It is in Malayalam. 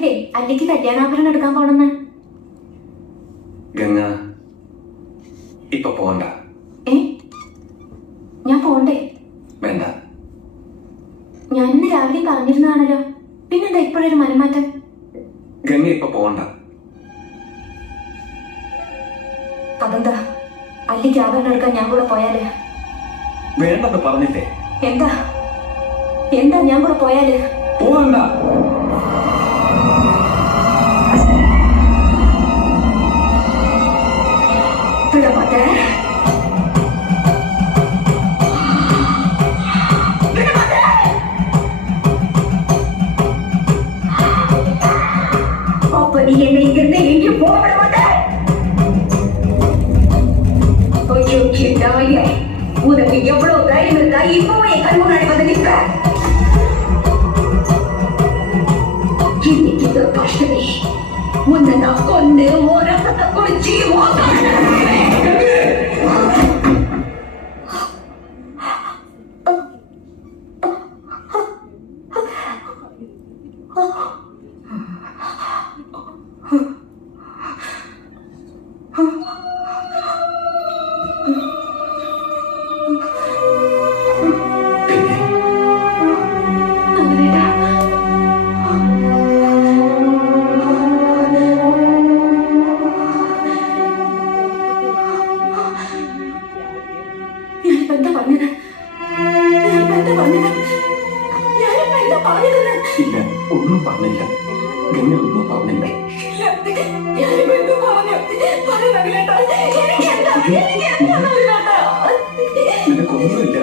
പറഞ്ഞില്ലേ അല്ലിക്ക് കല്യാണാഭരണം എടുക്കാൻ പോണെന്ന്. ഗംഗ ഇപ്പൊ പോണ്ട. ഞാൻ പോണ്ടേ? വേണ്ട. ഞാനിന്ന് രാവിലെ പറഞ്ഞിരുന്നതാണല്ലോ, പിന്നെന്താ ഇപ്പോഴൊരു മനംമാറ്റം? ഗംഗ ഇപ്പൊ പോണ്ട. അതെന്താ? അല്ലിക്ക് ആഭരണം എടുക്കാൻ ഞാൻ കൂടെ പോയാല്? വേണ്ടെന്ന് പറഞ്ഞില്ലേ? എന്താ എന്താ ഞാൻ കൂടെ പോയാല്? പോകണ്ട. அப்ப நீ என்னை இங்கிருந்து எங்கேயும் போக விட மாட்டாய். உனக்கு எவ்வளவு தைரியம் இருக்கா? இப்பவும் என் கண் முன்னாடி வந்து நிற்க. இன்னைக்கு இந்த கஷ்டமே உன்னை நான் கொண்டு ஒரு ரத்தத்தை குடிச்சு ഇല്ല, ഒന്നും പറഞ്ഞില്ല. ഗംഗ ഒന്നും പറഞ്ഞില്ല. നിനക്കൊന്നുമില്ല.